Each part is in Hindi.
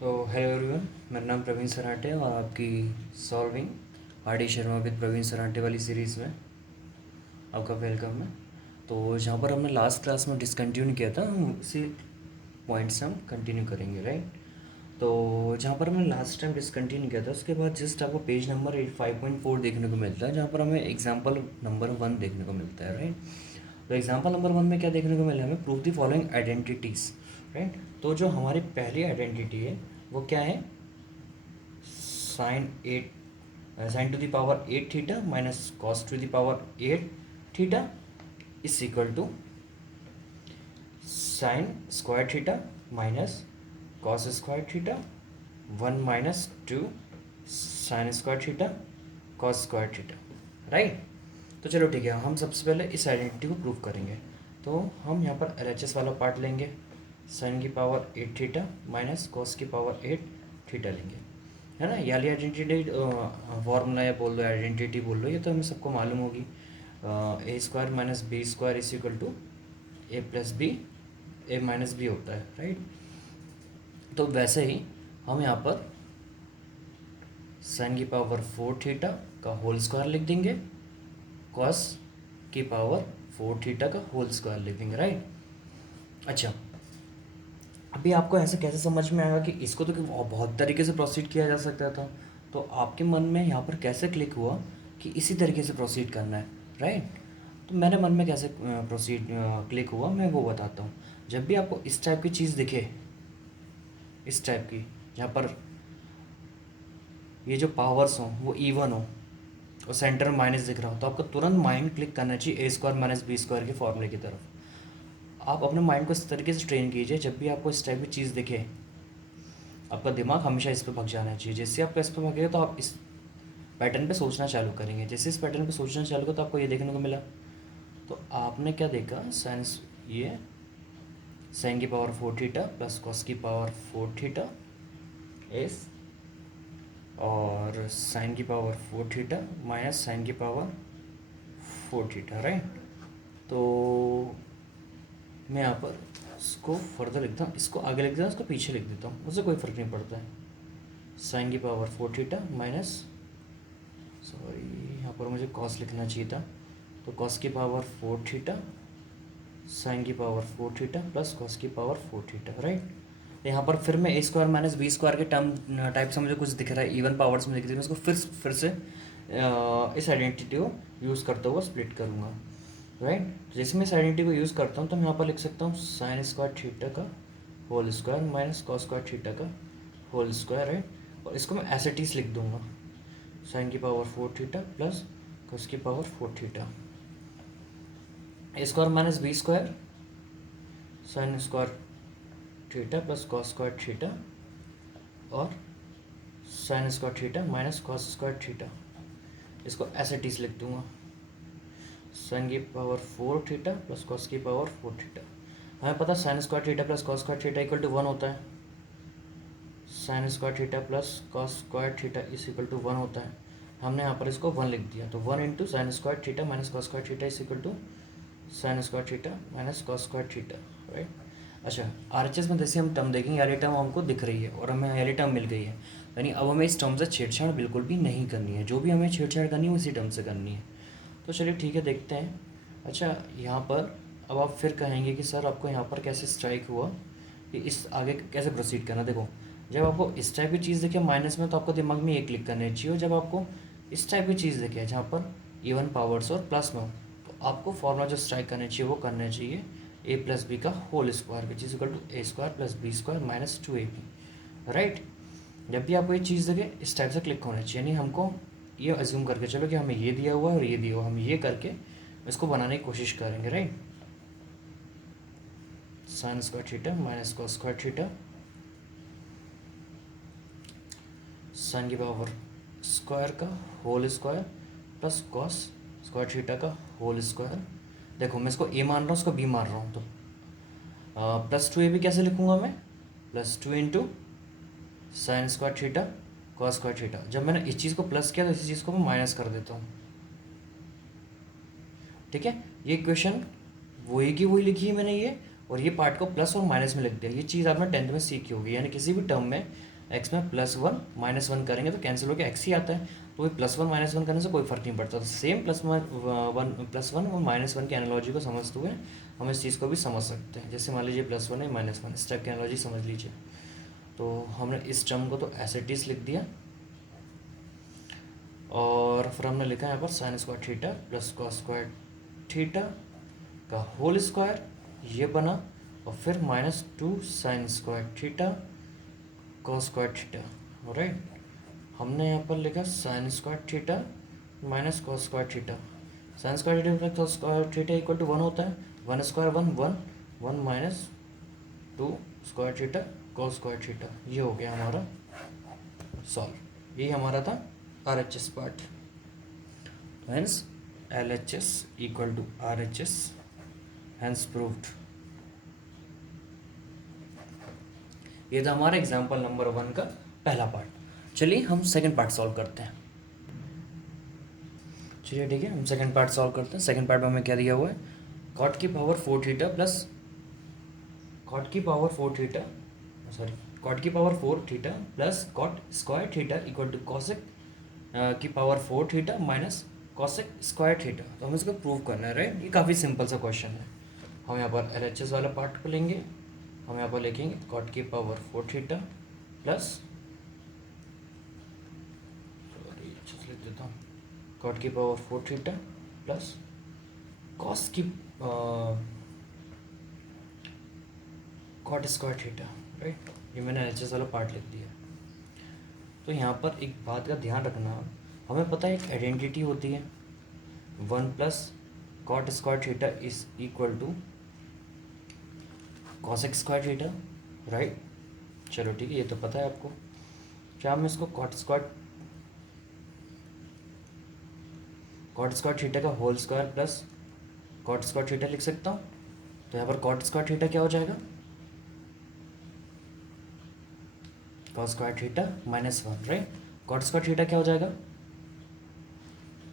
तो हेलो एवरीवन, मेरा नाम प्रवीण सराटे और आपकी solving R D Sharma with Praveen Sarate वाली सीरीज़ में आपका वेलकम है। तो जहाँ पर हमने लास्ट क्लास में डिसकंटिन्यू किया था, हम उसी पॉइंट से हम कंटिन्यू करेंगे, राइट। तो जहाँ पर हमने लास्ट टाइम डिसकंटिन्यू किया था, उसके बाद जस्ट आपको पेज नंबर 5.4 देखने को मिलता है, जहाँ पर हमें एग्जाम्पल नंबर 1 देखने को मिलता है, राइट। तो एग्जाम्पल नंबर 1 में क्या देखने को मिला हमें? Prove the following identities, right. तो जो हमारी पहली आइडेंटिटी है वो क्या है? Sine eight sine to the power 8 theta minus cos to the power 8 theta is equal to sine square theta minus cos square theta 1 - 2 sine square theta cos square theta, right. तो चलो ठीक है, हम सबसे पहले इस आइडेंटिटी को प्रूव करेंगे। तो हम यहाँ पर LHS वाला पार्ट लेंगे, साइन की पावर 8 थीटा माइनस कॉस की पावर 8 थीटा लेंगे, है ना। ये वाली आइडेंटिटी फॉर्मूला या बोल लो, आइडेंटिटी बोल लो, ये तो हमें सबको मालूम होगी। A square minus B square is equal to A plus B, A minus B होता है, राइट। तो वैसे ही हम यहाँ पर साइन की पावर 4 थीटा का होल स्क्वायर लिख देंगे, कॉस की पावर 4 थीटा का होल स्क्वायर लिख देंगे, राइट। अच्छा, अभी आपको ऐसे कैसे समझ में आएगा कि इसको तो बहुत तरीके से प्रोसीड किया जा सकता था। तो आपके मन में यहाँ पर कैसे क्लिक हुआ कि इसी तरीके से प्रोसीड करना है, राइट। तो मेरे मन में कैसे प्रोसीड क्लिक हुआ, मैं वो बताता हूँ। जब भी आपको इस टाइप की चीज़ दिखे, इस टाइप की, जहाँ पर ये जो पावर्स हों वो इवन हो और सेंटर माइनस दिख रहा हो, तो आपको तुरंत माइंड क्लिक करना चाहिए ए स्क्वायर माइनस बी स्क्वायर के फॉर्मूले की तरफ। आप अपने माइंड को इस तरीके से ट्रेन कीजिए, जब भी आपको इस टाइप की चीज़ दिखे आपका दिमाग हमेशा इस पर भग जाना चाहिए। जैसे आपका इस पर भगेगा तो आप इस पैटर्न पे सोचना चालू करेंगे। जैसे इस पैटर्न पे सोचना चालू करो तो आपको ये देखने को मिला। तो आपने क्या देखा? साइंस ये साइन की पावर 4 थीटा प्लस कॉस की पावर 4 थीटा इस, और साइन की पावर 4 थीटा माइनस साइन की पावर 4 थीटा, राइट। तो मैं यहाँ पर इसको फर्दर लिखता हूँ, इसको आगे लिख देता हूँ, इसको पीछे लिख देता हूँ, उससे कोई फ़र्क नहीं पड़ता है। साइन की पावर 4 थीटा माइनस, सॉरी यहाँ पर मुझे कॉस लिखना चाहिए था, तो कॉस की पावर 4 थीटा साइन की पावर 4 थीटा प्लस कॉस की पावर 4 थीटा, राइट। यहाँ पर फिर मैं ए स्क्वायर माइनस बी स्क्वायर के टर्म टाइप से मुझे कुछ दिख रहा है, इवन पावर्स में दिख रही है, मैं उसको फिर से इस आइडेंटिटी को यूज़ करते हुए स्प्लिट करूँगा, राइट। जैसे मैं इस आइडेंटिटी को यूज़ करता हूँ तो मैं यहाँ पर लिख सकता हूँ साइन स्क्वायर थीटा का whole square minus cos square theta का होल स्क्वायर, राइट। और इसको मैं एज इट इज लिख दूँगा, साइन की पावर 4 थीटा प्लस कॉस की power 4 theta, A square minus B square sine square theta plus cos square theta और sine square theta minus cos square theta, इसको एज इट इज लिख दूँगा, साइन की पावर 4 थीटा प्लस कॉस की पावर 4 थीटा। हमें पता sine square theta plus cos square theta equal to 1 होता है, sine square theta plus cos square theta is equal to 1 होता है। हमने यहाँ पर इसको 1 लिख दिया, तो 1 into sine square theta minus cos square theta is equal to sine square theta minus cos square theta, right. अच्छा, RHS में जैसे हम टर्म देखेंगे, याली टर्म हमको दिख रही है और हमें याली टर्म मिल गई है, यानी अब हमें इस टर्म से छेड़छाड़ बिल्कुल भी नहीं करनी है। जो भी हमें छेड़छाड़ करनी है उसी टर्म से करनी है। तो चलिए ठीक है, देखते हैं। अच्छा, यहाँ पर अब आप फिर कहेंगे कि सर आपको यहाँ पर कैसे स्ट्राइक हुआ कि इस आगे कैसे प्रोसीड करना। देखो, जब आपको इस टाइप की चीज़ दिखे माइनस में तो आपको दिमाग में ये क्लिक करनी चाहिए, और जब आपको इस टाइप की चीज़ दिखे जहाँ पर इवन पावर्स और प्लस में हो, तो आपको फॉर्मूला जो स्ट्राइक करना चाहिए वो करना चाहिए ए प्लस बी का whole square which is equal to A square plus B square minus 2ab, right. जब भी आपको ये चीज़ दिखे इस टाइप से क्लिक होना चाहिए, यानी हमको ये अज्यूम करके चलो कि हमें ये दिया हुआ है और ये दिया हुआ, हम ये करके इसको बनाने की कोशिश करेंगे, right. Sine square theta minus cos square theta sine की पावर स्क्वायर का whole square plus cos square theta का होल स्क्वायर। देखो, मैं इसको ए मान रहा हूँ, इसको बी मान रहा हूँ, तो प्लस 2ab कैसे लिखूँगा मैं? Plus 2 into sine square theta cos square theta. जब मैंने इस चीज़ को प्लस किया तो इसी चीज़ को मैं माइनस कर देता हूँ, ठीक है। ये इक्वेशन वही की वही लिखी है मैंने ये, और ये पार्ट को प्लस और माइनस में लिख दिया। ये चीज़ आपने 10th में सीखी होगी, यानी किसी भी टर्म में एक्स में +1 -1 करेंगे तो कैंसिल होकर एक्स ही आता है, तो वही +1 -1 करने से कोई फ़र्क नहीं पड़ता। तो सेम +1 और -1 की एनालॉजी को समझते हुए हम इस चीज़ को भी समझ सकते हैं। जैसे मान लीजिए +1 है -1, इस टाइप की एनालॉजी समझ लीजिए। तो हमने इस टर्म को तो एज इट इज़ लिख दिया, और फिर हमने लिखा यहाँ पर sin² theta plus cos² theta का होल स्क्वायर, ये बना, और फिर -2 sin² theta cos² theta. Right, हमने यहाँ पर लिखा sin² theta minus cos² theta. sin² theta plus cos² theta equal to 1 होता है, 1² 1 1 1 माइनस 2² थीटा cos² थीटा। ये हो गया हमारा सॉल्व। यही हमारा था RHS part. Hence LHS equal to RHS, hence proved. ये था हमारा एग्जाम्पल नंबर 1 का पहला पार्ट। चलिए हम सेकंड पार्ट सॉल्व करते हैं। चलिए ठीक है, हम सेकंड पार्ट सॉल्व करते हैं। सेकंड पार्ट में हमें क्या दिया हुआ है, cot की पावर 4 थीटा प्लस cot की पावर 4 थीटा सॉरी cot की power 4 theta plus cot² theta equal to cosec की power 4 theta minus cosec² theta. तो हमें इसको प्रूव करना है, राइट। ये काफ़ी सिंपल सा क्वेश्चन है। हम यहाँ पर LHS वाला पार्ट को लेंगे, हम यहाँ पर लिखेंगे cot की पावर 4 थीटा प्लस लिख देता हूँ cot की पावर 4 थीटा प्लस cos की cot² थीटा, राइट। ये मैंने LHS वाला पार्ट लिख दिया। तो यहाँ पर एक बात का ध्यान रखना, हमें पता है एक आइडेंटिटी होती है 1 plus cot² theta is equal to cosec² theta, right. चलो ठीक है, ये तो पता है आपको। क्या मैं इसको cot² थीटा का whole square plus cot² theta लिख सकता हूँ? तो यहाँ पर cot² थीटा क्या हो जाएगा, cos² theta -1, right. cot² theta क्या हो जाएगा,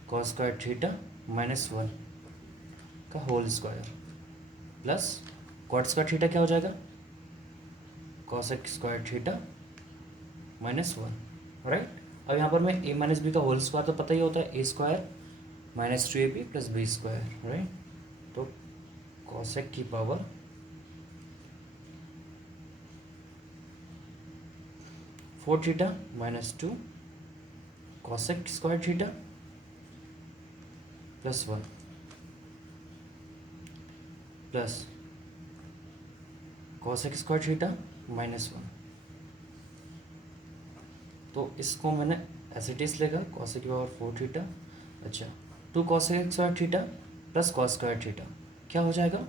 cos² थीटा -1 का whole square plus cot² theta क्या हो जाएगा, cosec² थीटा -1, राइट। अब यहाँ पर मैं a माइनस बी का होल स्क्वायर तो पता ही होता है, a² -2ab plus b², right. तो cosec की power 4 theta -2 cosec² theta +1 plus cosec² theta -1। तो इसको मैंने एज इट इज लेगा, cosec की पावर 4 थीटा, अच्छा 2 cosec² theta plus cos² theta क्या हो जाएगा,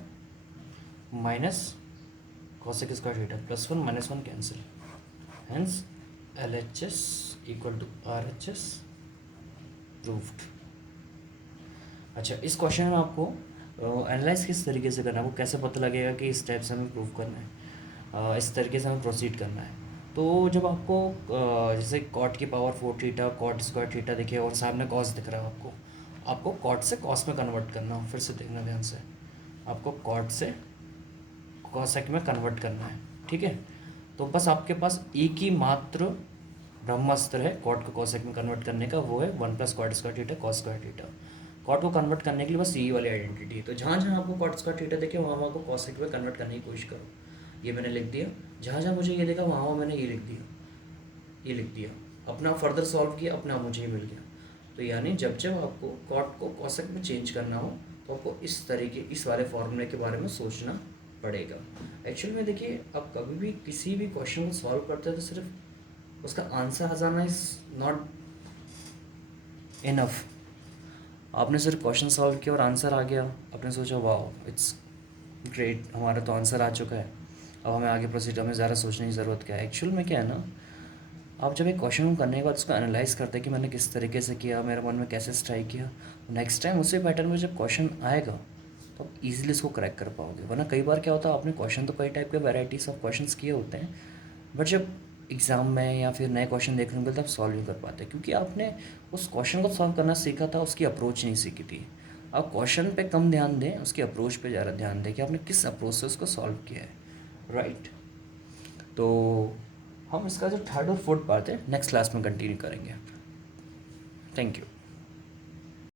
minus cosec² theta +1 -1 cancel, hence LHS equal to RHS proved. अच्छा, इस क्वेश्चन में आपको एनालाइज किस तरीके से करना है, आपको कैसे पता लगेगा कि इस टाइप से हमें प्रूव करना है, इस तरीके से हमें प्रोसीड करना है। तो जब आपको जैसे cot की पावर 4 थीटा cot² थीटा दिखे और सामने cos दिख रहा है आपको cot से cos में कन्वर्ट करना हो, फिर से देखना ध्यान से, आपको cot से cosec में कन्वर्ट करना है, ठीक है। तो बस आपके पास एक ही मात्र ब्रह्मास्त्र है cot को cosec में कन्वर्ट करने का, वो है 1 plus cot² theta cos² theta. cot को कन्वर्ट करने के लिए बस यही वाली आइडेंटिटी है। तो जहाँ जहाँ आपको cot² थीटा देखे वहाँ वहाँ को cosec में कन्वर्ट करने की कोशिश करो, ये मैंने लिख दिया। जहाँ जहाँ मुझे ये देखा वहाँ वहाँ मैंने ये लिख दिया, अपना फर्दर सॉल्व किया, अपना मुझे ही मिल गया। तो यानी जब जब आपको cot को cosec में चेंज करना हो तो आपको इस तरीके, इस वाले फॉर्मूले के बारे में सोचना पड़ेगा। एक्चुअल में देखिए, आप कभी भी किसी भी क्वेश्चन को सॉल्व करते हैं तो सिर्फ उसका आंसर आ जाना इज़ नॉट इनफ। आपने सिर्फ क्वेश्चन सॉल्व किया और आंसर आ गया, आपने सोचा वाह इट्स ग्रेट, हमारा तो आंसर आ चुका है, अब हमें आगे प्रोसीड, हमें ज़्यादा सोचने की ज़रूरत क्या है। एक्चुअल में क्या है ना, आप जब एक क्वेश्चन को करने के बाद उसको एनालाइज करते हैं कि मैंने किस तरीके से किया, मेरे मन में कैसे स्ट्राइक किया, नेक्स्ट टाइम उसी पैटर्न में जब क्वेश्चन आएगा तो आप ईजिली इसको क्रैक कर पाओगे। वरना कई बार क्या होता है, आपने क्वेश्चन तो कई टाइप के वैराइटीज़ ऑफ क्वेश्चंस किए होते हैं, बट जब एग्ज़ाम में या फिर नए क्वेश्चन देखने को मिलते आप सॉल्व नहीं कर पाते, क्योंकि आपने उस क्वेश्चन को सॉल्व करना सीखा था, उसकी अप्रोच नहीं सीखी थी। आप क्वेश्चन पे कम ध्यान दें, उसके अप्रोच पे ज़्यादा ध्यान दें कि आपने किस अप्रोच से उसको सॉल्व किया है, राइट। तो हम इसका जो थर्ड और फोर्थ पार्ट है नेक्स्ट क्लास में कंटिन्यू करेंगे। Thank you.